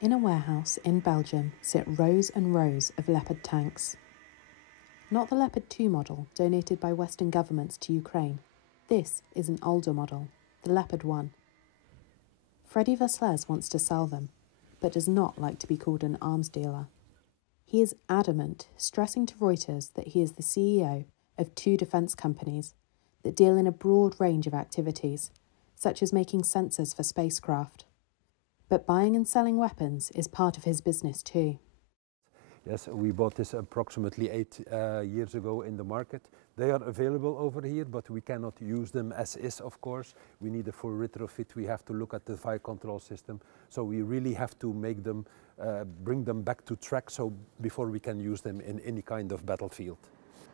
In a warehouse in Belgium sit rows and rows of Leopard tanks. Not the Leopard 2 model donated by Western governments to Ukraine. This is an older model, the Leopard 1. Freddy Veslez wants to sell them, but does not like to be called an arms dealer. He is adamant, stressing to Reuters that he is the CEO of 2 defence companies that deal in a broad range of activities, such as making sensors for spacecraft. But buying and selling weapons is part of his business too. Yes, we bought this approximately 8 years ago in the market. They are available over here, but we cannot use them as is, of course. We need a full retrofit. We have to look at the fire control system. So we really have to make them, bring them back to track before we can use them in any kind of battlefield.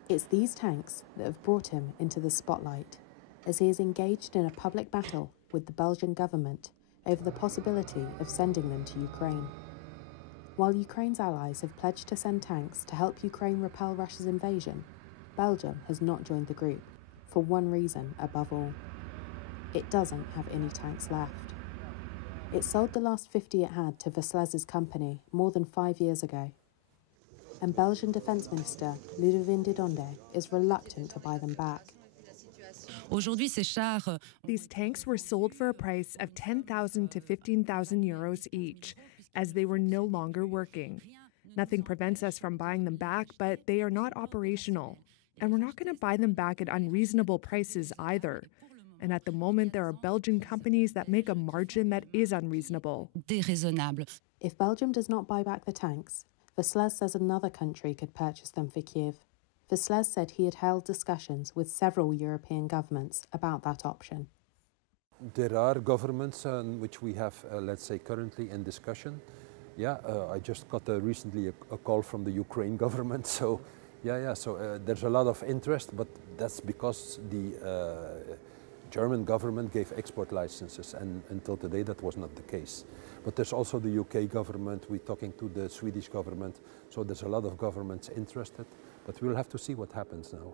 It's these tanks that have brought him into the spotlight, as he is engaged in a public battle with the Belgian government over the possibility of sending them to Ukraine. While Ukraine's allies have pledged to send tanks to help Ukraine repel Russia's invasion, Belgium has not joined the group, for one reason above all. It doesn't have any tanks left. It sold the last 50 it had to Veslez's company more than 5 years ago. And Belgian Defence Minister Ludovine Didonde is reluctant to buy them back. These tanks were sold for a price of 10,000 to 15,000 euros each, as they were no longer working. Nothing prevents us from buying them back, but they are not operational. And we're not going to buy them back at unreasonable prices either. And at the moment, there are Belgian companies that make a margin that is unreasonable. If Belgium does not buy back the tanks, Veslez says another country could purchase them for Kiev. Veslez said he had held discussions with several European governments about that option. There are governments which we have, let's say, currently in discussion. I just got recently a call from the Ukraine government. So, there's a lot of interest, but that's because the German government gave export licenses, and until today that was not the case. But there's also the UK government, we're talking to the Swedish government, so there's a lot of governments interested, but we'll have to see what happens now.